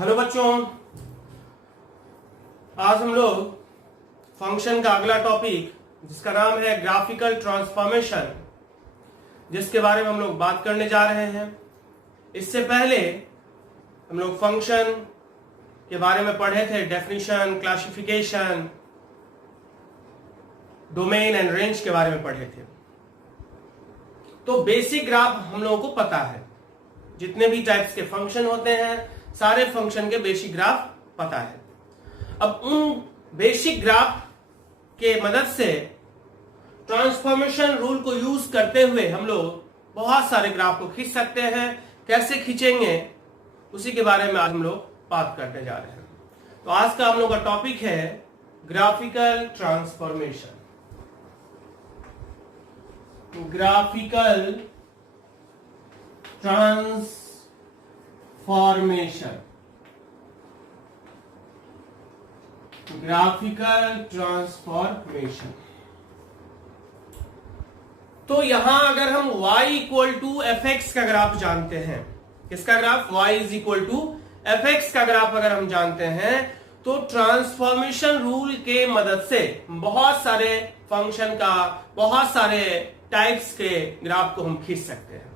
Hello बच्चों, आज हम लोग फंक्शन का अगला टॉपिक जिसका नाम है ग्राफिकल ट्रांसफॉर्मेशन, जिसके बारे में हम लोग बात करने जा रहे हैं। इससे पहले हम लोग फंक्शन के बारे में पढ़े थे, definition, classification, domain and range के बारे में पढ़े थे। तो बेसिक ग्राफ हम लोगों को पता है, जितने भी टाइप्स के फंक्शन होते हैं सारे फंक्शन के बेसिक ग्राफ पता है। अब उन बेसिक ग्राफ के मदद से ट्रांसफॉर्मेशन रूल को यूज करते हुए हम लोग बहुत सारे ग्राफ को खींच सकते हैं। कैसे खींचेंगे उसी के बारे में आज हम लोग बात करने जा रहे हैं। तो आज का हम लोग का टॉपिक है ग्राफिकल ट्रांसफॉर्मेशन। Graphical transformation. तो यहां अगर हम y equal to f x का ग्राफ जानते हैं, किसका graph? y is equal to f x का ग्राफ अगर हम जानते हैं तो ट्रांसफॉर्मेशन रूल के मदद से बहुत सारे फंक्शन का, बहुत सारे टाइप्स के ग्राफ को हम खींच सकते हैं।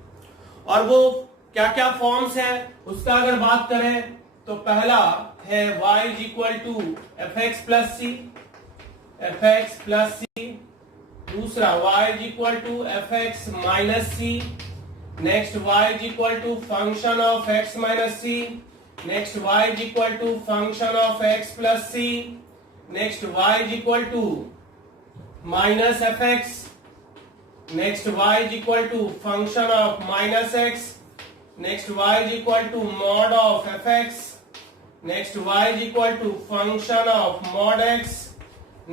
और वो क्या क्या फॉर्म्स है उसका अगर बात करें तो पहला है y is equal to f x plus c, दूसरा y is equal to f x minus c, next y is equal to function of x minus c, next y is equal to function of x plus c, next y is equal to minus f x, next y is equal to function of minus x, next y is equal to mod of fx, next y is equal to function of mod x,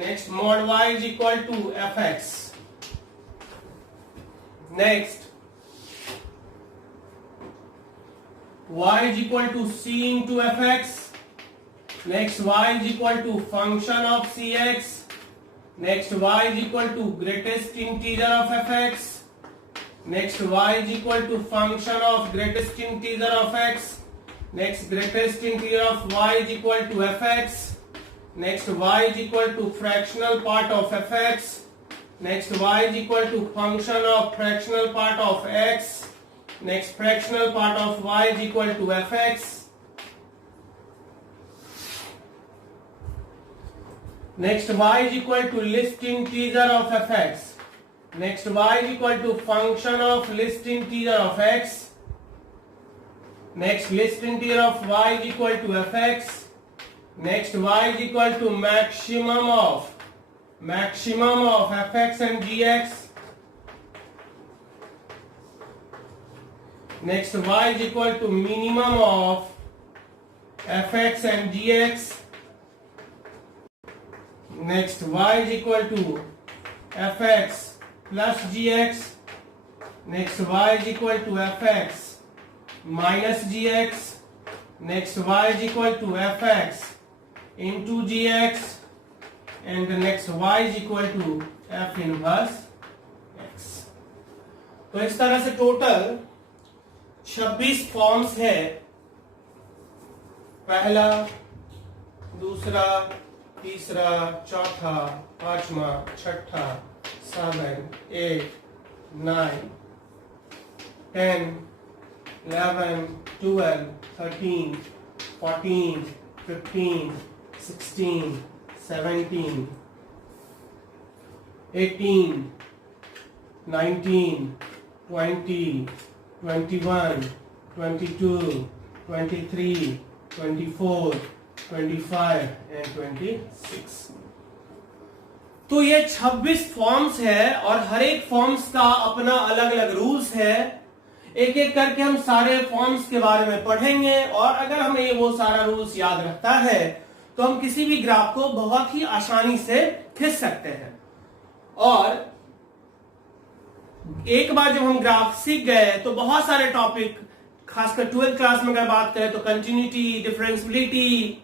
next mod y is equal to fx, next y is equal to c into fx, next y is equal to function of cx, next y is equal to greatest integer of fx, next y is equal to function of greatest integer of x, next greatest integer of y is equal to fx, next y is equal to fractional part of fx, next y is equal to function of fractional part of x, next fractional part of y is equal to fx, next y is equal to least integer of fx, next y is equal to function of least integer of x, next least integer of y is equal to fx, next y is equal to maximum of fx and gx, next y is equal to minimum of fx and gx, next y is equal to fx plus gx, next y is equal to fx minus gx, next y is equal to fx into gx, and the next y is equal to f inverse x। तो इस तरह से total 26 forms है। पहला, दूसरा, तीसरा, चौथा, पांचवा, छठा, 7, 8, 9, 10, 11, 12, 13, 14, 15, 16, 17, 18, 19, 20, 21, 22, 23, 24, 25 and 26। तो ये 26 फॉर्म्स है और हर एक फॉर्म्स का अपना अलग अलग रूल्स है। एक एक करके हम सारे फॉर्म्स के बारे में पढ़ेंगे और अगर हमें वो सारा रूल्स याद रखता है तो हम किसी भी ग्राफ को बहुत ही आसानी से खींच सकते हैं। और एक बार जब हम ग्राफ सीख गए तो बहुत सारे टॉपिक, खासकर 12th क्लास में अगर बात करें तो continuity, differentiability,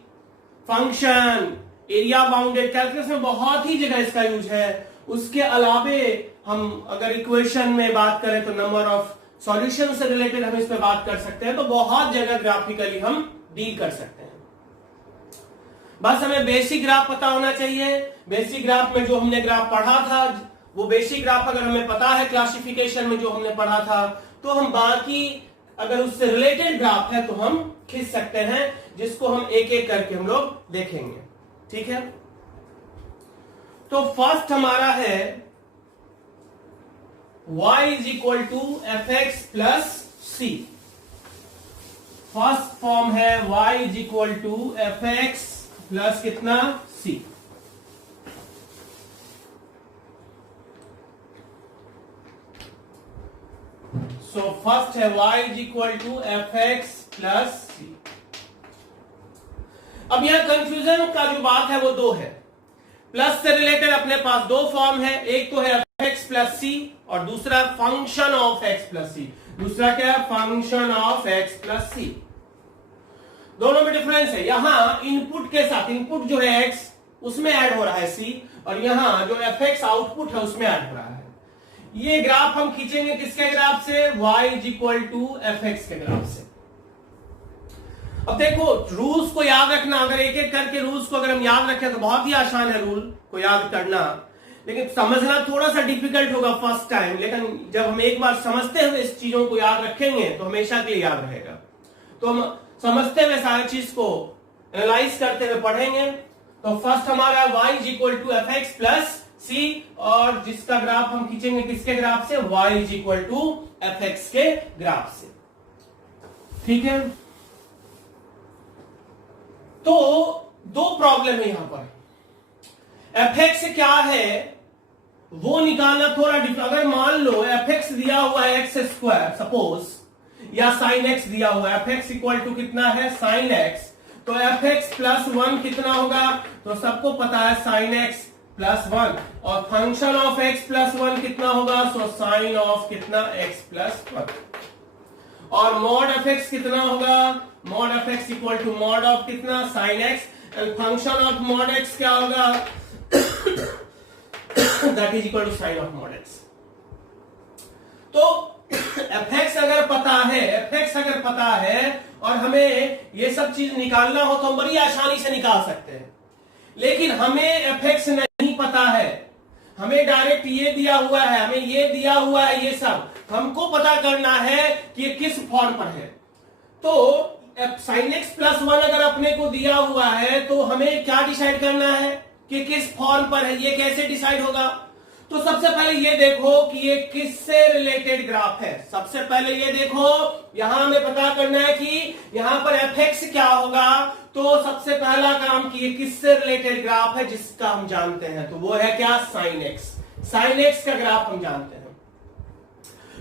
function, area bounded, calculus में बहुत ही जगह इसका यूज है। उसके अलावे हम अगर इक्वेशन में बात करें तो नंबर ऑफ सॉल्यूशन से रिलेटेड हम इस पे बात कर सकते हैं। तो बहुत जगह ग्राफिकली हम डील कर सकते हैं। बस हमें बेसिक ग्राफ पता होना चाहिए। बेसिक ग्राफ में जो हमने ग्राफ पढ़ा था, वो बेसिक ग्राफ अगर हमें पता है क्लासिफिकेशन में जो हमने पढ़ा था, तो हम बाकी अगर उससे रिलेटेड ग्राफ है तो हम खींच सकते हैं, जिसको हम एक एक करके हम लोग देखेंगे। ठीक है, तो फर्स्ट हमारा है y is equal to f x plus c. First form है y is equal to f x plus कितना सी। सो फर्स्ट है y is equal to f x plus c. अब यहां कंफ्यूजन का जो बात है वो दो है। प्लस से रिलेटेड अपने पास दो फॉर्म है, एक तो है एफ एक्स प्लस सी और दूसरा function of x plus c. दूसरा क्या है? फंक्शन ऑफ एक्स प्लस सी। दोनों में डिफरेंस है। यहां इनपुट के साथ, इनपुट जो है एक्स उसमें ऐड हो रहा है सी, और यहां जो एफ एक्स आउटपुट है उसमें ऐड हो रहा है। ये ग्राफ हम खींचेंगे किसके ग्राफ से? y is equal to f x के ग्राफ से। अब देखो, रूल्स को याद रखना, अगर एक एक करके रूल्स को अगर हम याद रखें तो बहुत ही आसान है रूल को याद करना, लेकिन समझना थोड़ा सा डिफिकल्ट होगा फर्स्ट टाइम। लेकिन जब हम एक बार समझते हुए इस चीजों को याद रखेंगे तो हमेशा के लिए याद रहेगा। तो हम समझते हुए सारी चीज को एनालाइज करते हुए पढ़ेंगे। तो फर्स्ट हमारा y is equal to f x plus c, और जिसका ग्राफ हम खींचेंगे किसके ग्राफ से? y is equal to f x के ग्राफ से। ठीक है, तो दो प्रॉब्लम है यहां पर। एफ एक्स क्या है वो निकालना थोड़ा डिफरेंट। अगर मान लो एफ एक्स दिया हुआ है एक्स स्क्वायर सपोज, या साइन एक्स दिया हुआ है, एफ एक्स इक्वल टू कितना है? Sine x. तो एफ एक्स प्लस वन कितना होगा? तो सबको पता है साइन एक्स प्लस वन। और function of x plus one कितना होगा? सो साइन ऑफ कितना? X plus one. और मॉड एफ एक्स कितना होगा? Mod f x equal to mod of कितना? Sine x. And function of mod x क्या होगा? That is equal to sine of mod x. तो f x अगर पता है, एफ एक्स अगर पता है और हमें ये सब चीज निकालना हो तो हम बड़ी आसानी से निकाल सकते हैं। लेकिन हमें एफ एक्स नहीं पता है, हमें डायरेक्ट ये दिया हुआ है, हमें ये दिया हुआ है, ये सब हमको पता करना है कि ये किस फॉर्म पर है। तो साइन एक्स प्लस वन अगर अपने को दिया हुआ है तो हमें क्या डिसाइड करना है कि किस फॉर्म पर है। ये कैसे डिसाइड होगा? तो सबसे पहले ये देखो कि ये किससे रिलेटेड ग्राफ है। सबसे पहले ये देखो, यहां हमें पता करना है कि यहां पर एफ एक्स क्या होगा। तो सबसे पहला काम कि ये किससे रिलेटेड ग्राफ है जिसका हम जानते हैं, तो वो है क्या? Sine x. साइन एक्स का ग्राफ हम जानते हैं,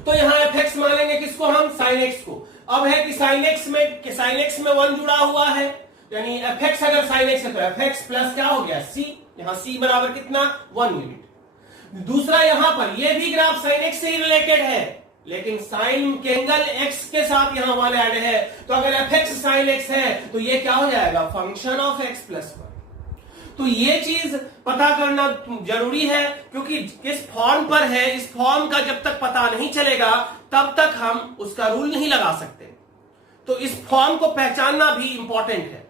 तो यहां एफ एक्स मानेंगे किसको हम? साइन एक्स को। अब है कि साइन एक्स में वन जुड़ा हुआ है, यानी एफ एक्स अगर साइन एक्स है तो एफ एक्स प्लस क्या हो गया? सी। यहां सी बराबर कितना? 1 यूनिट। दूसरा यहां पर ये भी ग्राफ साइन एक्स से ही रिलेटेड है, लेकिन साइन के एंगल एक्स के साथ यहां वन ऐड है। तो अगर एफ एक्स साइन एक्स है तो ये क्या हो जाएगा? Function of x plus one. तो ये चीज पता करना जरूरी है, क्योंकि किस फॉर्म पर है, इस फॉर्म का जब तक पता नहीं चलेगा तब तक हम उसका रूल नहीं लगा सकते। तो इस फॉर्म को पहचानना भी इंपॉर्टेंट है।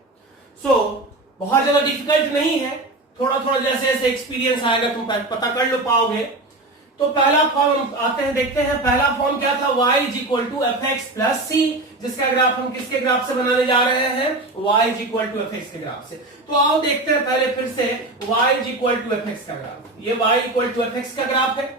बहुत ज्यादा डिफिकल्ट नहीं है, थोड़ा थोड़ा जैसे जैसे एक्सपीरियंस आएगा तुम पता कर लो पाओगे। तो पहला फॉर्म आते हैं, देखते हैं। पहला फॉर्म क्या था? y is equal to f x plus c, जिसका ग्राफ हम किसके ग्राफ से बनाने जा रहे हैं? y is equal to f x के ग्राफ से। तो आओ देखते हैं पहले फिर से y is equal to f x का ग्राफ। ये y equal to f x का ग्राफ है।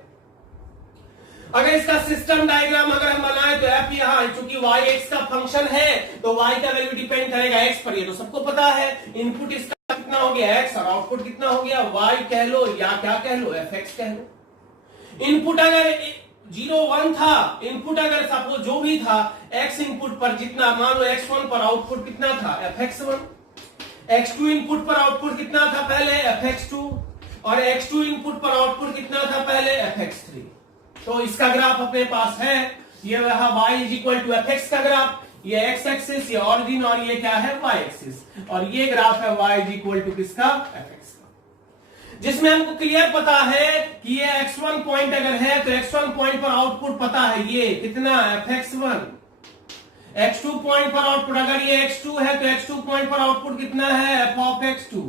अगर इसका सिस्टम डायग्राम अगर हम बनाए तो f यहां, चूंकि y x का फंक्शन है तो y का वैल्यू डिपेंड करेगा x पर, ये तो सबको पता है। इनपुट इसका कितना हो गया? x, और आउटपुट कितना हो गया? y कह लो या क्या कह लो? fx कह लो। इनपुट अगर 0 1 था, इनपुट अगर सपोज जो भी था x इनपुट पर जितना, मान लो x1 पर आउटपुट कितना था? fx1। x2 इनपुट पर आउटपुट कितना था पहले? fx2। और x2 इनपुट पर आउटपुट कितना था पहले? fx3। तो इसका ग्राफ अपने पास है, ये रहा y is equal to f x का ग्राफ, ये x एक्सिस, ये ऑरिजिन, और ये क्या है? y axis. और ये ग्राफ है y इज इक्वल टू किसका? एफ एक्स का, जिसमें हमको क्लियर पता है कि ये x1 पॉइंट अगर है तो x1 पॉइंट पर आउटपुट पता है, ये कितना? fx1। x2 पॉइंट पर आउटपुट, अगर ये x2 है तो x2 पॉइंट पर आउटपुट कितना है, f ऑफ x2।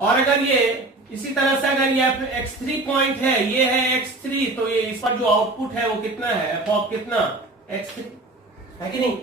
और अगर ये इसी तरह से अगर ये x3 पॉइंट है, ये है x3, तो ये इस पर जो आउटपुट है वो कितना है, f ऑफ कितना, x3, है कि नहीं।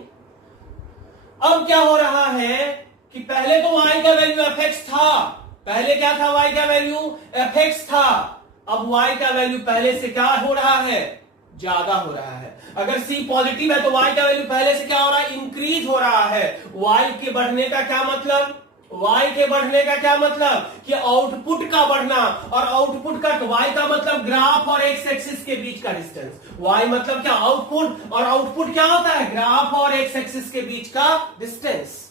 अब क्या हो रहा है कि पहले तो y का वैल्यू fx था, पहले क्या था, y का वैल्यू fx था, अब y का वैल्यू पहले से क्या हो रहा है, ज्यादा हो रहा है। अगर c पॉजिटिव है तो y का वैल्यू पहले से क्या हो रहा है, इंक्रीज हो रहा है। y के बढ़ने का क्या मतलब, y के बढ़ने का क्या मतलब कि आउटपुट का बढ़ना, और आउटपुट का y का मतलब ग्राफ और एक्स एक्सिस के बीच का डिस्टेंस। y मतलब क्या, आउटपुट, और आउटपुट क्या होता है, ग्राफ और एक्स एक्सिस के बीच का डिस्टेंस।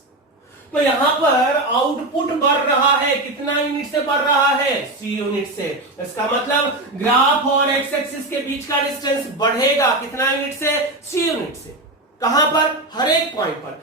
तो यहां पर आउटपुट बढ़ रहा है, कितना यूनिट से बढ़ रहा है, c यूनिट से। इसका मतलब ग्राफ और एक्स एक्सिस के बीच का डिस्टेंस बढ़ेगा, कितना यूनिट से, c यूनिट से। कहां पर, हर एक पॉइंट पर,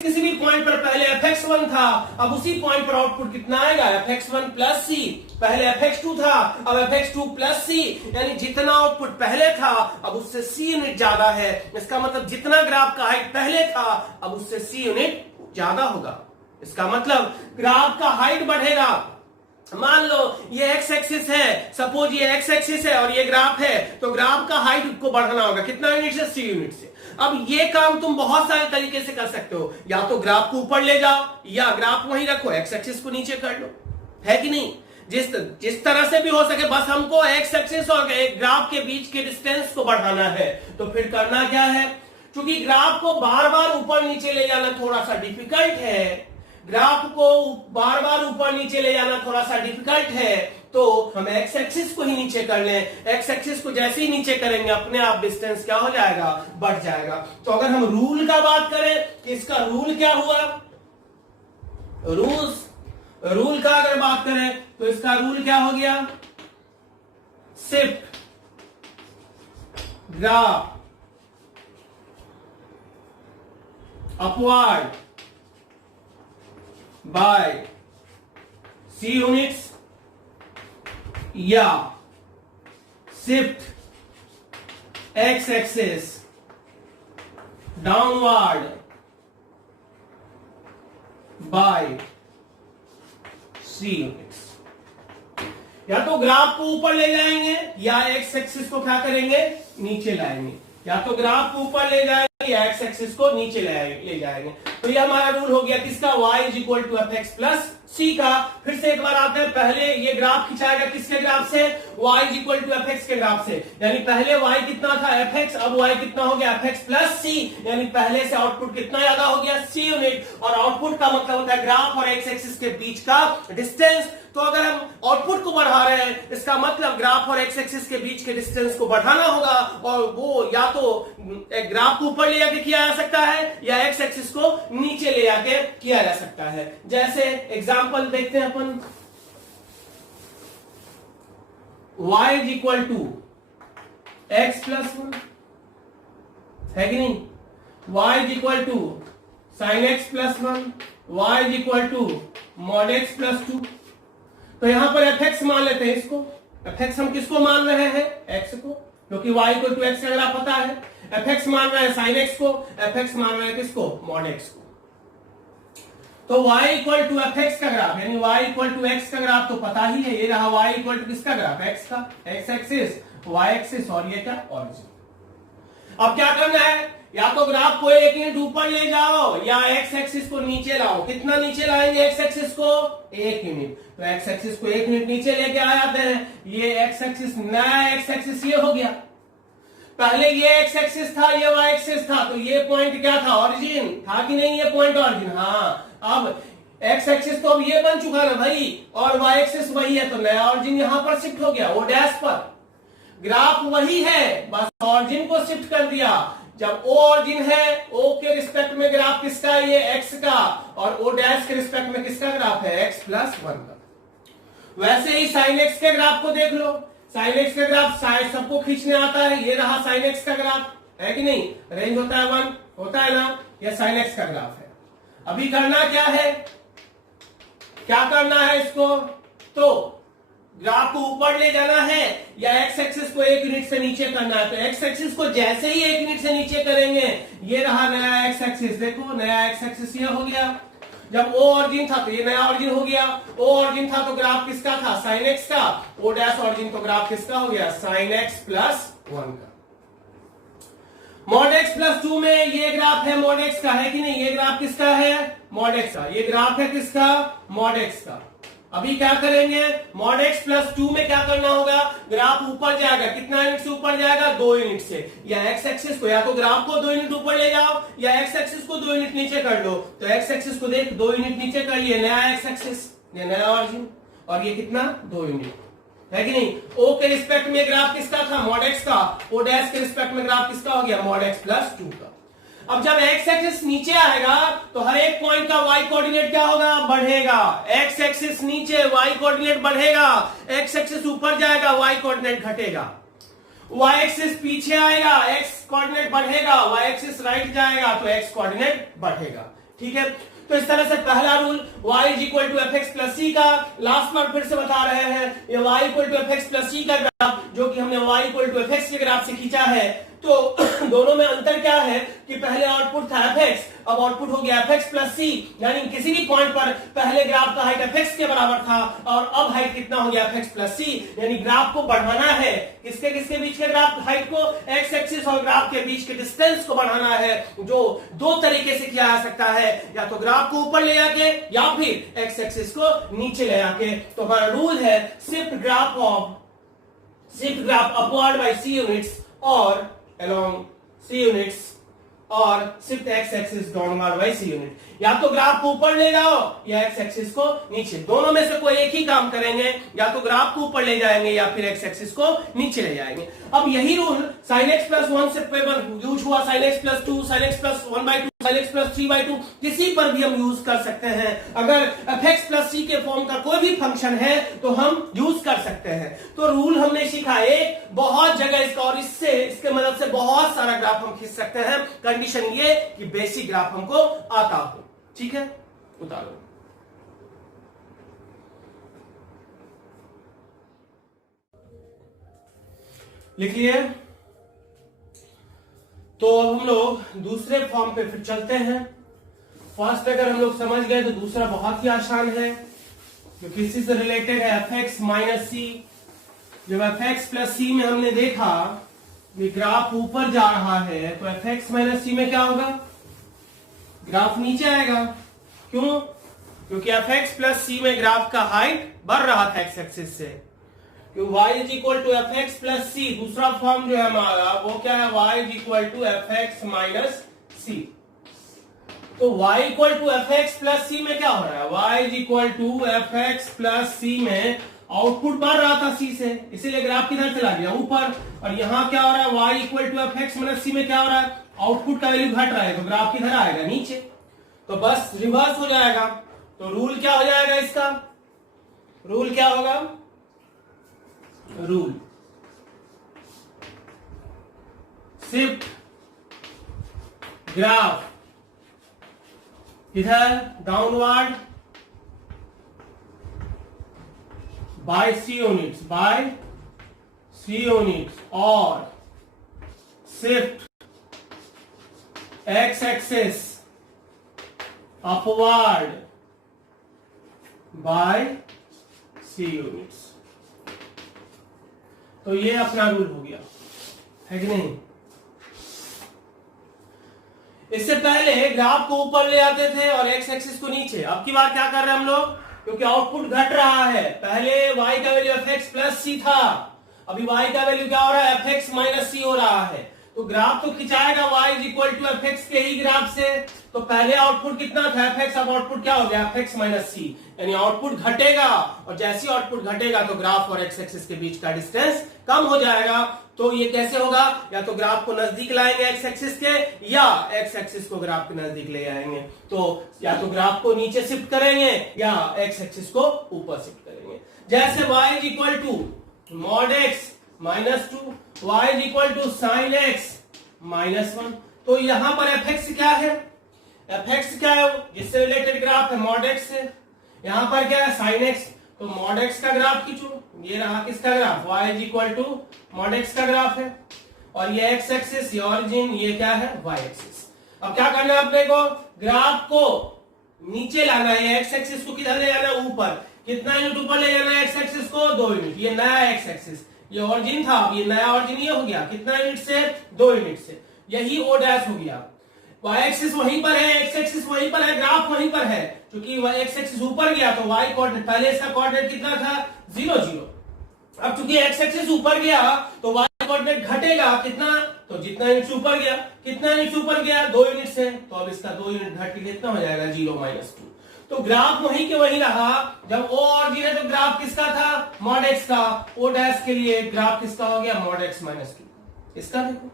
किसी भी पॉइंट पर पहले fx1 था, अब उसी पॉइंट पर आउटपुट कितना आएगा, fx1 प्लस सी। पहले fx2 था, अब fx2 प्लस सी, यानी जितना आउटपुट पहले था अब उससे c यूनिट ज्यादा है। इसका मतलब जितना ग्राफ का हाइट पहले था अब उससे c यूनिट ज्यादा होगा। इसका मतलब ग्राफ का हाइट बढ़ेगा। मान लो ये एक्स एक्सिस है, सपोज ये एक्स एक्सिस है और ये ग्राफ है, तो ग्राफ का हाइट को बढ़ाना होगा, कितना यूनिट से, c यूनिट से। अब ये काम तुम बहुत सारे तरीके से कर सकते हो, या तो ग्राफ को ऊपर ले जाओ या ग्राफ वहीं रखो, एक्स एक्सिस को नीचे कर लो, है कि नहीं। जिस तरह से भी हो सके, बस हमको एक्स एक्सिस और ग्राफ के बीच के डिस्टेंस को बढ़ाना है। तो फिर करना क्या है, क्योंकि ग्राफ को बार बार ऊपर नीचे ले जाना थोड़ा सा डिफिकल्ट है, ग्राफ को बार बार ऊपर नीचे ले जाना थोड़ा सा डिफिकल्ट है, तो हम एक्स एक्सिस को ही नीचे कर लें। एक्स एक्सिस को जैसे ही नीचे करेंगे अपने आप डिस्टेंस क्या हो जाएगा, बढ़ जाएगा। तो अगर हम रूल का बात करें कि इसका रूल क्या हुआ, रूल का अगर बात करें तो इसका रूल क्या हो गया, shift graph upward by c units, या shift x axis downward by c units. या तो ग्राफ को ऊपर ले जाएंगे या एक्स एक्सिस को क्या करेंगे, नीचे लाएंगे। या तो ग्राफ को ऊपर ले जाएंगे या एक्स एक्सिस को नीचे ले जाएंगे। तो ये हमारा रूल हो गया किसका, y is equal to f x plus c का। फिर से एक बार आते हैं, पहले ये ग्राफ खिंचाएगा किसके ग्राफ से, y is equal to f x के ग्राफ से। यानी पहले y कितना था एफ एक्स, अब y कितना हो गया एफ एक्स प्लस सी, यानी पहले से आउटपुट कितना ज्यादा हो गया, c यूनिट। और आउटपुट का मतलब होता है ग्राफ और एक्स एक्सिस के बीच का डिस्टेंस। तो अगर हम आउटपुट को बढ़ा रहे हैं, इसका मतलब ग्राफ और एक्स एक्सिस के बीच के डिस्टेंस को बढ़ाना होगा, और वो या तो ग्राफ को ऊपर ले जाके किया जा सकता है या एक्स एक्सिस को नीचे ले जाके किया जा सकता है। जैसे एग्जांपल देखते हैं अपन, y is equal to x plus 1, है कि नहीं, y is equal to sine x plus 1, y is equal to mod x plus 2। तो यहां पर एफ एक्स मान लेते हैं इसको, एफ एक्स हम किसको मान रहे हैं, एक्स को, क्योंकि y इक्वल टू एक्स का ग्राफ पता है। एफ एक्स मान रहे हैं साइन एक्स को, एफ एक्स मान रहे हैं किसको, मॉड एक्स को। तो y equal to f x का ग्राफ, यानी y इक्वल टू एक्स का ग्राफ तो पता ही है, ये रहा y इक्वल टू किसका ग्राफ, एक्स का, एक्स एक्सिस, y एक्सिस, और ये क्या, ऑरिजिन। अब क्या करना है, या तो ग्राफ को एक यूनिट ऊपर ले जाओ या एक्स एक्सिस को नीचे लाओ। कितना नीचे लाएंगे एक्स एक्सिस को, एक यूनिट। तो एक्स एक्सिस को एक यूनिट नीचे लेके आ जाते हैं। ये एक्स एक्सिस, नया एक्स एक्सिस ये हो गया। पहले ये एक्स एक्सिस था, ये वाई एक्सिस था, तो ये पॉइंट क्या था, ऑरिजिन था कि नहीं, ये पॉइंट ऑरिजिन। हाँ, अब एक्स एक्सिस तो अब ये बन चुका ना भाई, और वाई एक्सिस वही है, तो नया ऑरिजिन यहां पर शिफ्ट हो गया, ओ डैश पर। ग्राफ वही है, बस ऑरिजिन को शिफ्ट कर दिया। जब ओ ऑरिजिन है, ओ के रिस्पेक्ट में ग्राफ किसका है, ये एक्स का, और ओ डैश के रिस्पेक्ट में किसका ग्राफ है, एक्स प्लस 1 का। वैसे ही साइन एक्स के ग्राफ को देख लो, साइन एक्स का ग्राफ सबको खींचने आता है, ये रहा साइन एक्स का ग्राफ, है कि नहीं, रेंज होता है 1, होता है ना, ये साइन एक्स का ग्राफ है। अभी करना क्या है, क्या करना है इसको, तो ग्राफ को ऊपर ले जाना है या एक्स एक्सिस को 1 यूनिट से नीचे करना है। तो एक्स एक्सिस को जैसे ही 1 यूनिट से नीचे करेंगे, ये रहा नया एक्स एक्सिस, देखो नया एक्स एक्सिस ये हो गया। जब ओ ऑरिजिन था तो ये नया ऑरिजिन हो गया। ओ ऑरिजिन था तो ग्राफ किसका था, साइन एक्स का। ओ डैश ऑरिजिन तो ग्राफ किसका हो गया, साइन एक्स प्लस 1 का। मॉड एक्स प्लस 2 में ये ग्राफ है मॉड एक्स का, है कि नहीं, ये ग्राफ किसका है, मॉड एक्स का। ये ग्राफ है किसका, मॉड एक्स का। अभी क्या करेंगे, मॉड एक्स प्लस 2 में क्या करना होगा, ग्राफ ऊपर जाएगा, कितना यूनिट से ऊपर जाएगा, 2 यूनिट से। या एक्स एक्सिस को, या तो ग्राफ को 2 यूनिट ऊपर ले जाओ या एक्स एक्सिस को 2 यूनिट नीचे कर लो। तो एक्स एक्सिस को देख 2 यूनिट नीचे कर लिए, नया एक्स एक्सिस, ये नया ऑरिजिन, और ये कितना 2 यूनिट, है कि नहीं। ओ के रिस्पेक्ट में ग्राफ किसका था, मॉड एक्स का। ओ डैश के रिस्पेक्ट में ग्राफ किसका हो गया, मॉड एक्स प्लस 2 का। अब जब एक्स एक्सिस नीचे आएगा तो हर एक पॉइंट का वाई कोऑर्डिनेट क्या होगा, बढ़ेगा। एक्स एक्सिस नीचे, वाई कोऑर्डिनेट बढ़ेगा। एक्स एक्सिस ऊपर जाएगा, वाई कोऑर्डिनेट घटेगा। वाई एक्सिस पीछे आएगा, एक्स कोऑर्डिनेट बढ़ेगा। वाई एक्सिस राइट जाएगा तो एक्स कोऑर्डिनेट बढ़ेगा। ठीक है, तो इस तरह से पहला rule y is equal to f x plus c का, लास्ट बार फिर से बता रहे हैं, ये y equal to f x plus c का ग्राफ जो कि हमने y equal to f x के ग्राफ से खींचा है। तो दोनों में अंतर क्या है कि पहले आउटपुट था एफ एक्स, अब आउटपुट हो गया एफ एक्स प्लस सी। यानी किसी भी पॉइंट पर पहले ग्राफ का हाइट एफ एक्स के बराबर था और अब हाइट कितना हो गया, एफ एक्स प्लस सी। यानी ग्राफ को बढ़ाना है, किसके किसके बीच के ग्राफ हाइट को, एक्स एक्सिस और ग्राफ के बीच के डिस्टेंस को बढ़ाना है, जो 2 तरीके से किया जा सकता है, या तो ग्राफ को ऊपर ले जाके या फिर एक्स एक्सिस को नीचे ले जाके। तो हमारा रूल है shift graph upward by c units और along c units और shift x axis downward by c unit. या तो ग्राफ को ऊपर ले जाओ या एक्स एक्सिस को नीचे, दोनों में से कोई एक ही काम करेंगे, या तो ग्राफ को ऊपर ले जाएंगे या फिर एक्स एक्सिस को नीचे ले जाएंगे। अब यही रूल sin x प्लस 1 से यूज हुआ, sin x plus 2, sin x plus 1/2, sin x plus 3/2, किसी पर भी हम यूज कर सकते हैं। अगर fx प्लस c के फॉर्म का कोई भी फंक्शन है तो हम यूज कर सकते हैं। तो रूल हमने सीखा एक, बहुत जगह इसका, और इसके मदद से बहुत सारा ग्राफ हम खींच सकते हैं। कंडीशन ये कि बेसिक ग्राफ हमको आता हो। ठीक है, उतारो। लिखिए। तो अब हम लोग दूसरे फॉर्म पे फिर चलते हैं। फर्स्ट अगर हम लोग समझ गए तो दूसरा बहुत ही आसान है, जो किसी से रिलेटेड है, एफ एक्स माइनस सी। जब एफ एक्स प्लस सी में हमने देखा ये ग्राफ ऊपर जा रहा है, तो एफ एक्स माइनस सी में क्या होगा, ग्राफ नीचे आएगा। क्यों, क्योंकि एफ एक्स प्लस सी में ग्राफ का हाइट बढ़ रहा था एक्स एक्सिस से। y is equal to f x plus c, दूसरा फॉर्म जो है हमारा वो क्या है, y is equal to f x minus c. तो y equal to f x plus c में क्या हो रहा है, y is equal to f x plus c में आउटपुट बढ़ रहा था c से, इसीलिए ग्राफ किधर चला गया, ऊपर। और यहां क्या हो रहा है, y equal to f x minus c में क्या हो रहा है, आउटपुट का वैल्यू घट रहा है, तो ग्राफ किधर आएगा, नीचे। तो बस रिवर्स हो जाएगा। तो रूल क्या हो जाएगा इसका, रूल क्या होगा, रूल शिफ्ट ग्राफ इधर डाउनवर्ड बाय सी यूनिट्स और shift x axis upward by c units. तो ये अपना रूल हो गया, है कि नहीं। इससे पहले ग्राफ को ऊपर ले आते थे और एक्स एक्सिस को नीचे। अब की बार क्या कर रहे हैं हम लोग, क्योंकि आउटपुट घट रहा है, पहले y का वैल्यू एफ एक्स प्लस सी था, अभी y का वैल्यू क्या हो रहा है, एफ एक्स माइनस सी हो रहा है। तो ग्राफ तो खिंचाएगा y is equal to f x के ही ग्राफ से। तो पहले आउटपुट कितना था एफ एक्स, अब आउटपुट क्या हो गया, एफ एक्स माइनस सी, यानी आउटपुट घटेगा। और जैसे ही आउटपुट घटेगा तो ग्राफ और एक्स एक्सिस के बीच का डिस्टेंस कम हो जाएगा। तो ये कैसे होगा, या तो ग्राफ को नजदीक लाएंगे एक्स एक्सिस के, या एक्स एक्सिस को ग्राफ के नजदीक ले आएंगे। तो या तो ग्राफ को नीचे शिफ्ट करेंगे या एक्स एक्सिस को ऊपर शिफ्ट करेंगे। जैसे y is equal to mod x minus 2, y is equal to sine x minus 1। तो यहां पर एफ एक्स क्या है, एफ एक्स क्या है, जिससे रिलेटेड ग्राफ है मॉड एक्स से। यहां पर क्या है, साइन एक्स। तो मॉड एक्स का ग्राफ खींचो, ये रहा किसका graph, y is equal to mod x का ग्राफ है, और ये एक्स एक्सिस, ये ऑरिजिन, ये क्या है y एक्सिस। अब क्या करना है अपने को, ग्राफ को नीचे लाना है, एक्स एक्सिस को किधर ले जाना है, ऊपर। कितना यूनिट ऊपर ले जाना है एक्स एक्सिस को, 2 यूनिट। ये नया एक्स एक्सिस, ये ऑरिजिन था, अब ये नया ऑरिजिन ये हो गया कितना यूनिट से, 2 यूनिट से। यही ओ डैश हो गया। वाई एक्सिस वहीं पर है, एक्स एक्सिस वहीं पर है, ग्राफ वहीं पर है। क्योंकि एक्स एक्सिस ऊपर गया तो वाई कोऑर्डिनेट, पहले इसका कोऑर्डिनेट कितना था, 0 0। अब चूंकि एक्स एक्सिस ऊपर गया तो वाई कोऑर्डिनेट घटेगा कितना, तो जितना यूनिट ऊपर गया, कितना यूनिट ऊपर गया, 2 यूनिट से, तो अब इसका 2 यूनिट घट के कितना हो जाएगा, 0 -2। तो ग्राफ वहीं के वहीं रहा। जब ओ ऑरिजिन है तो ग्राफ किसका था, मॉड एक्स का। ओ डैश के लिए ग्राफ किसका हो गया, मॉड एक्स -2। इसका देखो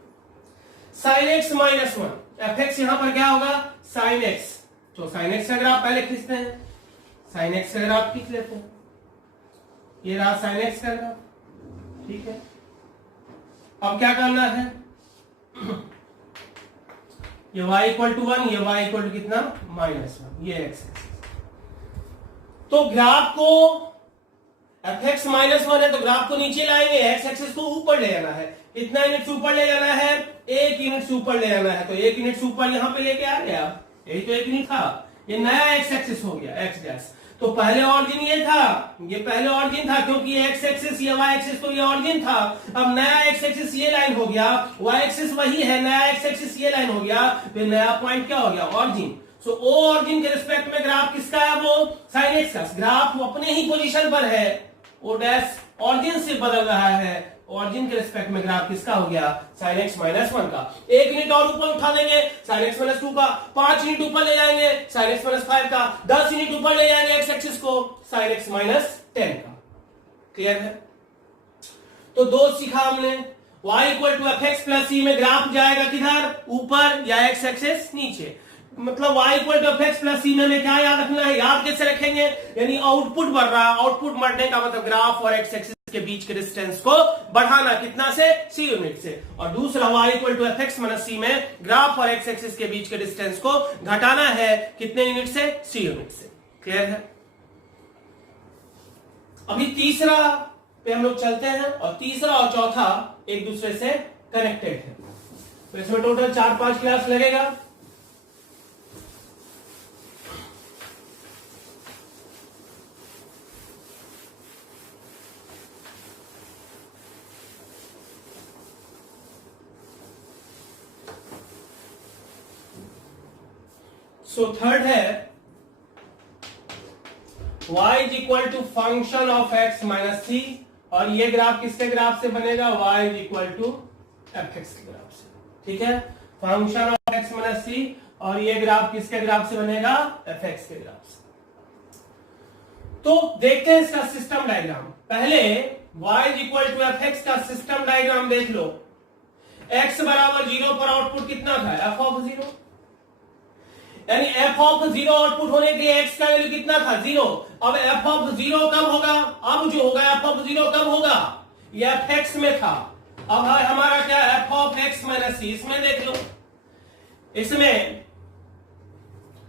sin x -1, एफ एक्स यहां पर क्या होगा, sin x। तो sin x का ग्राफ पहले खींचते हैं, sin x का ग्राफ खींच लेते हैं। ये रहा sin x का ग्राफ, ठीक है। अब क्या करना है, ये y इक्वल टू 1, ये y इक्वल टू कितना, -1, ये x। तो ग्राफ को एफ एक्स -1 है तो ग्राफ को नीचे लाएंगे, एक्स एक्सिस को ऊपर ले जाना है। कितना यूनिट ऊपर ले जाना है, 1 यूनिट ऊपर ले जाना है। तो 1 यूनिट ऊपर यहां पे लेके आ गया, यही तो 1 यूनिट था। ये नया एक्स एक्सिस हो गया, एक्स डैश। तो पहले ऑरिजिन ये था, ये पहले ऑरिजिन था, क्योंकि एक्स एक्सिस ये वाई एक्सिस, तो ये ऑरिजिन था। अब नया एक्स एक्सिस ये लाइन हो गया, वाई एक्सिस वही है, नया एक्स एक्सिस ये लाइन हो गया, तो नया पॉइंट क्या हो गया, ऑरिजिन। सो ओ ऑरिजिन के रिस्पेक्ट में ग्राफ किसका है, वो साइन एक्स का। ग्राफ अपने ही पोजीशन पर है, ओ डैश ऑरिजिन से बदल रहा है। ऑरिजिन के रिस्पेक्ट में ग्राफ किसका हो गया, sin x -1 का। 1 यूनिट और ऊपर उठा देंगे, sin x -2 का। 5 यूनिट ऊपर ले जाएंगे, sin x -5 का। 10 यूनिट ऊपर ले जाएंगे एक्स एक्सिस को, sin x -10 का। क्लियर है। तो 2 सीखा हमने। y equal to f x plus c में ग्राफ जाएगा किधर, ऊपर, या एक्स एक्सिस नीचे। मतलब y equal to f x plus c में हमें क्या याद रखना है, याद कैसे रखेंगे, यानी आउटपुट बढ़ रहा है। आउटपुट बढ़ने का मतलब ग्राफ और एक्स एक्सिस के बीच के डिस्टेंस को बढ़ाना, कितना से, c यूनिट से। और दूसरा y equal to f x minus c में ग्राफ और एक्स एक्सिस के बीच के डिस्टेंस को घटाना है, कितने यूनिट से, c यूनिट से। क्लियर है। अभी तीसरा पे हम लोग चलते हैं, और तीसरा और चौथा एक दूसरे से कनेक्टेड है। तो इसमें टोटल 4-5 क्लास लगेगा। सो थर्ड है y is equal to function of x minus c, और ये ग्राफ किसके ग्राफ से बनेगा, y is equal to f x के ग्राफ से। ठीक है, function of x minus c, और ये ग्राफ किसके ग्राफ से बनेगा, एफ एक्स के ग्राफ से। तो देखते हैं इसका सिस्टम डायग्राम। पहले y is equal to f x का सिस्टम डायग्राम देख लो। x बराबर 0 पर आउटपुट कितना था, f ऑफ 0, यानी f ऑफ 0 आउटपुट होने के लिए x का वैल्यू कितना था, 0। अब f ऑफ 0 कब होगा, अब जो होगा f ऑफ 0 कब होगा, ये fx में था। अब हमारा क्या, f ऑफ x माइनस सी। इसमें देख लो, इसमें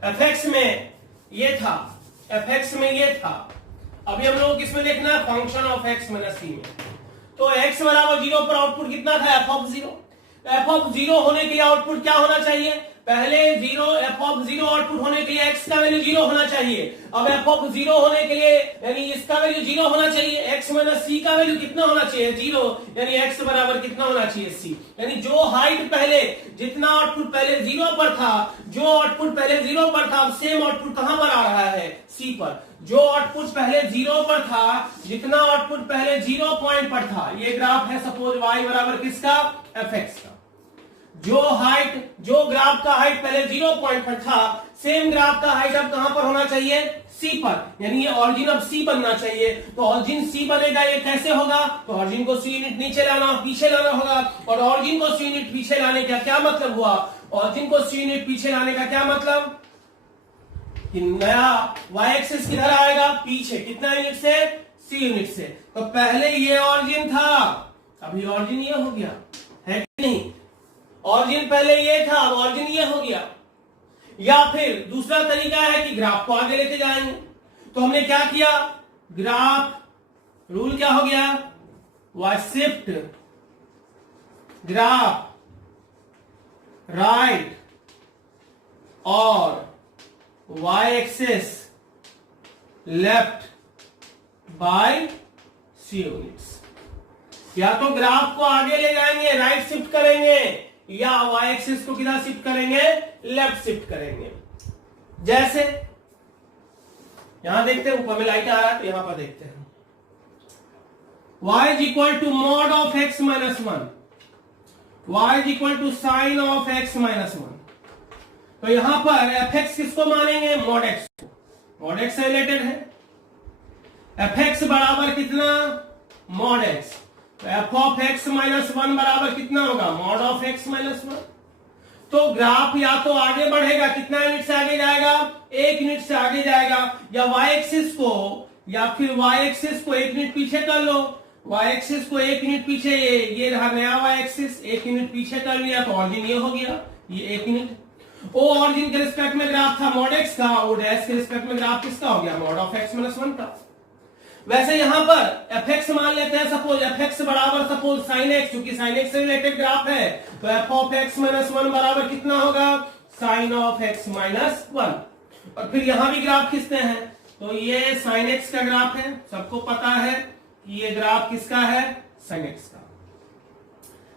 fx में ये था, fx में ये था। अभी हम लोगों को किसमें देखना है, function of x minus c में। तो x बराबर 0 पर आउटपुट कितना था, f ऑफ 0। f ऑफ 0 होने के लिए आउटपुट क्या होना चाहिए, पहले 0, f ऑफ 0 आउटपुट होने के लिए x का वैल्यू 0 होना चाहिए। अब f ऑफ 0 होने के लिए, यानी इसका वैल्यू 0 होना चाहिए, x माइनस सी का वैल्यू कितना होना चाहिए, 0, यानी x बराबर कितना होना चाहिए, c। यानी जो हाइट पहले, जितना आउटपुट पहले 0 पर था, जो आउटपुट पहले 0 पर था, अब सेम आउटपुट कहां पर आ रहा है, c पर। जो आउटपुट पहले 0 पर था, जितना आउटपुट पहले 0 पॉइंट पर था, ये ग्राफ है सपोज y बराबर किसका, एफ एक्स का। जो हाइट, जो ग्राफ का हाइट पहले 0 पॉइंट पर था, सेम ग्राफ का हाइट अब कहां पर होना चाहिए, C पर। यानी ये ऑरिजिन अब C बनना चाहिए। तो ऑरिजिन C बनेगा, ये कैसे होगा, तो ऑरिजिन को C यूनिट नीचे लाना, पीछे लाना होगा। और ऑरिजिन को C यूनिट पीछे लाने का क्या मतलब हुआ, ऑरिजिन को C यूनिट पीछे लाने का क्या मतलब, कि नया y एक्सिस किधर आएगा, पीछे। कितना यूनिट से, C यूनिट से। तो पहले ये ऑरिजिन था, अभी ऑरिजिन ये हो गया, है कि नहीं। ऑरिजिन पहले ये था, अब ऑरिजिन ये हो गया। या फिर दूसरा तरीका है कि ग्राफ को आगे लेके जाएंगे। तो हमने क्या किया, ग्राफ रूल क्या हो गया, वाई शिफ्ट ग्राफ राइट और y axis left by c units. या तो ग्राफ को आगे ले जाएंगे, राइट शिफ्ट करेंगे, या वाई एक्सिस को किधर शिफ्ट करेंगे, लेफ्ट शिफ्ट करेंगे। जैसे यहां देखते हैं, ऊपर में लाइट आ रहा है तो यहां पर देखते हैं, y is equal to mod of x minus 1, y is equal to sine of x minus 1। तो यहां पर fx किसको मानेंगे, मॉड x को, मॉड x से रिलेटेड है। fx बराबर कितना, मॉड x, तो f ऑफ x माइनस 1 बराबर कितना होगा, मॉड ऑफ x माइनस 1। तो ग्राफ या तो आगे बढ़ेगा, कितना यूनिट से आगे जाएगा, 1 यूनिट से आगे जाएगा, या y एक्सिस को, या फिर y एक्सिस को 1 यूनिट पीछे कर लो, y एक्सिस को 1 यूनिट पीछे, ये रहा नया y एक्सिस, 1 यूनिट पीछे कर लिया तो ऑरिजिन ये हो गया, ये 1 यूनिट। ओ ऑरिजिन के रिस्पेक्ट में ग्राफ था मॉड x का, ओ डैश के रिस्पेक्ट में ग्राफ किसका हो गया, मॉड ऑफ x माइनस 1 का। वैसे यहां पर fx मान लेते हैं, सपोज fx बराबर सपोज sin x, क्योंकि sin x से रिलेटेड ग्राफ है, तो f ऑफ x माइनस 1 बराबर कितना होगा, sin ऑफ x माइनस 1। और फिर यहां भी ग्राफ खींचते हैं, तो ये sin x का ग्राफ है, सबको पता है कि ये ग्राफ किसका है, sin x का।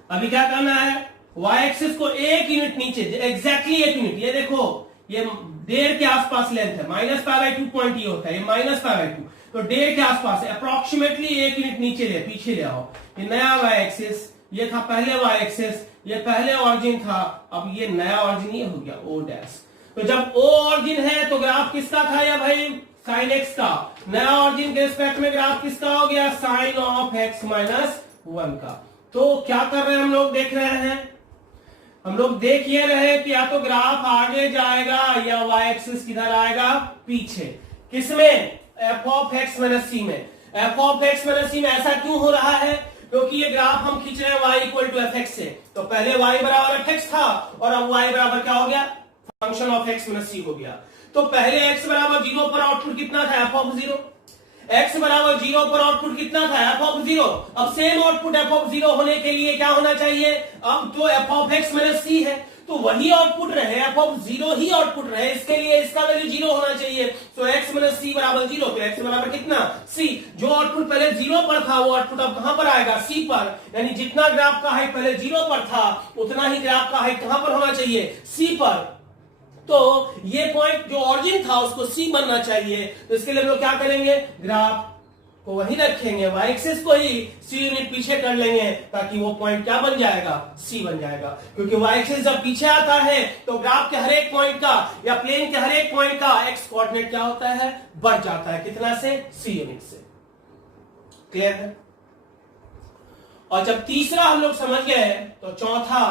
अभी क्या करना है, y एक्सिस को 1 यूनिट नीचे, एग्जैक्टली 1 यूनिट, ये देखो ये 1.5 के आसपास लेंथ है, माइनस π/2 पॉइंट ये होता है, ये माइनस π/2, तो 1.5 के आसपास है, अप्रोक्सीमेटली 1 यूनिट नीचे ले, पीछे ले आओ। ये नया y एक्सिस, ये था पहले y एक्सिस, ये पहले ऑरिजिन था, अब ये नया ऑरिजिन ये हो गया o डैश। तो जब o ऑरिजिन है तो ग्राफ किसका था या भाई, sin x का। नया ऑरिजिन के रिस्पेक्ट में ग्राफ किसका हो गया, sin ऑफ x माइनस 1 का। तो क्या कर रहे हैं हम लोग, देख रहे हैं, हम लोग देख ये रहे कि या तो ग्राफ आगे जाएगा या y एक्सिस किधर आएगा, पीछे। किसमें, f of x minus c में। f of x minus c में ऐसा क्यों हो रहा है, क्योंकि ये ग्राफ हम खींच रहे हैं y equal to f x से, तो पहले y बराबर एफ एक्स था और अब y बराबर क्या हो गया, function of x minus c हो गया। तो पहले x बराबर 0 पर आउटपुट कितना था, f ऑफ 0, x बराबर 0 पर आउटपुट कितना था, f ऑफ 0। अब सेम आउटपुट f ऑफ 0 होने के लिए क्या होना चाहिए, अब तो f of x minus c है तो वही आउटपुट रहे, f ऑफ 0 ही आउटपुट रहे, इसके लिए इसका वैल्यू 0 होना चाहिए। तो x माइनस c बराबर 0, तो x बराबर कितना, c। जो आउटपुट पहले 0 पर था वो आउटपुट अब कहां पर आएगा, c पर। यानी जितना ग्राफ का हाइट पहले 0 पर था उतना ही ग्राफ का हाइट कहां पर होना चाहिए, c पर। तो ये पॉइंट जो ऑरिजिन था उसको c बनना चाहिए, तो इसके लिए हम लोग क्या करेंगे, ग्राफ को वही रखेंगे, y एक्सिस को ही c यूनिट पीछे कर लेंगे, ताकि वो पॉइंट क्या बन जाएगा, c बन जाएगा। क्योंकि y एक्सिस जब पीछे आता है तो ग्राफ के हर एक पॉइंट का या प्लेन के हर एक पॉइंट का x कोऑर्डिनेट क्या होता है, बढ़ जाता है, कितना से, c यूनिट से। क्लियर है। और जब तीसरा हम लोग समझ गए तो चौथा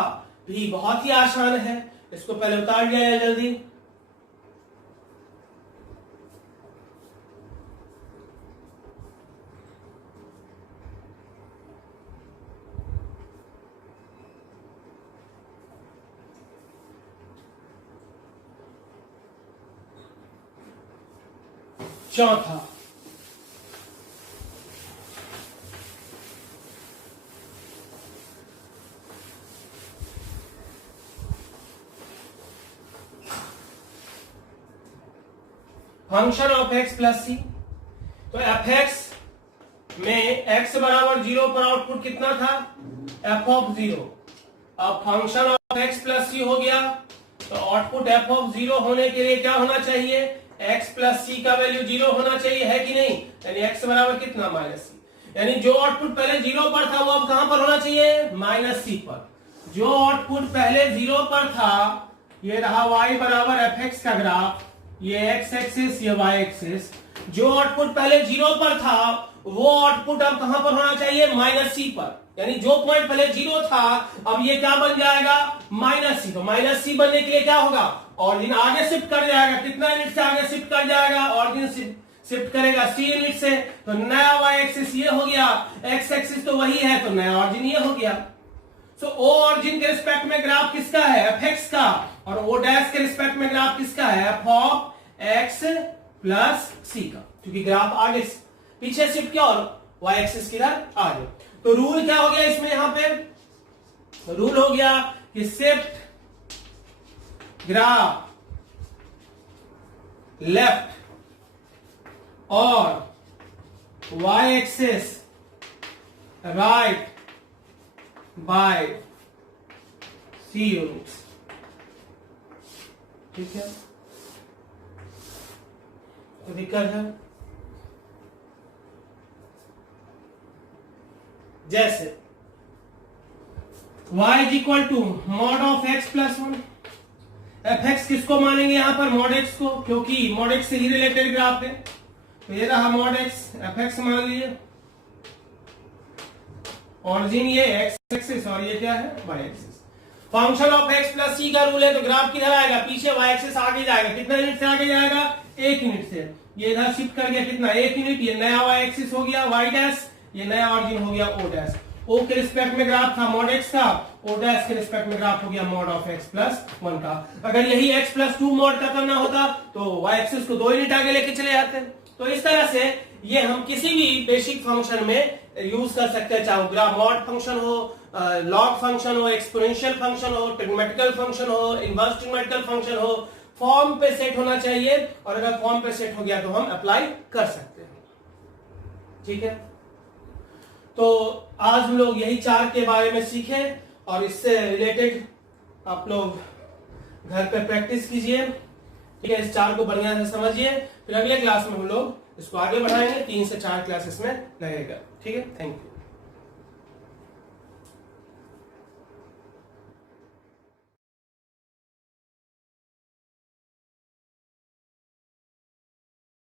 भी बहुत ही आसान है, इसको पहले उतार लिया जाए जल्दी। चौथा, फंक्शन ऑफ x प्लस सी। तो एफ एक्स में x बराबर 0 पर आउटपुट कितना था, f ऑफ 0। अब फंक्शन ऑफ x प्लस सी हो गया, तो आउटपुट f ऑफ 0 होने के लिए क्या होना चाहिए, x प्लस सी का वैल्यू 0 होना चाहिए, है कि नहीं। यानी x बराबर कितना, माइनस सी। यानी जो आउटपुट पहले 0 पर था वो अब कहां पर होना चाहिए, माइनस सी पर। जो आउटपुट पहले 0 पर था, ये रहा y बराबर एफ एक्स का ग्राफ, ये x एक्सिस, ये y एक्सिस। जो आउटपुट पहले 0 पर था वो आउटपुट अब कहां पर होना चाहिए, माइनस सी पर। यानी जो पॉइंट पहले 0 था अब ये क्या बन जाएगा, माइनस सी। तो माइनस सी बनने के लिए क्या होगा, ऑरिजिन आगे शिफ्ट कर जाएगा, कितना यूनिट से आगे शिफ्ट कर जाएगा, ऑरिजिन शिफ्ट करेगा c यूनिट से। तो नया y एक्सिस ये हो गया, x एक्सिस तो वही है तो नया ऑरिजिन ये हो गया। सो o ऑरिजिन के रिस्पेक्ट में ग्राफ किसका है, एफ एक्स का, और o डैश के रिस्पेक्ट में ग्राफ किसका है, F of x plus c का, क्योंकि ग्राफ आगे पीछे शिफ्ट किया और y एक्सिस किधर आ गया। तो रूल क्या हो गया इसमें, यहां पे रूल हो गया कि शिफ्ट ग्राफ लेफ्ट और y axis right by c units. ठीक है, तो दिक्कत है जैसे y is equal to mod of x plus 1। F x किसको मानेंगे यहां पर, मॉड x को, क्योंकि मॉड x से ही रिलेटेड ग्राफ है। तो ये रहा मॉड x, एफ एक्स मान लीजिए, ऑरिजिन ये x एक्सिस और ये क्या है y axis. Function of x plus c का रूल है, तो ग्राफ किधर आएगा, पीछे y एक्सिस आगे जाएगा। कितना यूनिट से आगे जाएगा, 1 यूनिट से। ये इधर शिफ्ट कर गया कितना, 1 यूनिट। ये नया y एक्सिस हो गया y डैश, ये नया ऑरिजिन हो गया o डैश। o के रिस्पेक्ट में ग्राफ था मॉड x का, o डैश के रिस्पेक्ट में ग्राफ हो गया मॉड ऑफ x प्लस 1 का। अगर यही x प्लस 2 मॉड का करना होता तो y एक्सिस को 2 यूनिट आगे लेके चले जाते। तो इस तरह से ये हम किसी भी बेसिक फंक्शन में यूज कर सकते हैं, चाहे ग्राफ मॉड फंक्शन हो, लॉग फंक्शन हो, एक्सपोनेंशियल फंक्शन हो, ट्रिग्मेटिकल फंक्शन हो, इनवर्स ट्रिग्मेटिकल फंक्शन हो। फॉर्म पे सेट होना चाहिए, और अगर फॉर्म पे सेट हो गया तो हम अप्लाई कर सकते हैं। ठीक है, तो आज हम लोग यही 4 के बारे में सीखे, और इससे रिलेटेड आप लोग घर पे प्रैक्टिस कीजिए। ठीक है, इस 4 को बढ़िया से समझिए, फिर अगले क्लास में हम लोग इसको आगे बढ़ाएंगे। 3 से 4 क्लासेस में लगेगा। ठीक है, थैंक यू।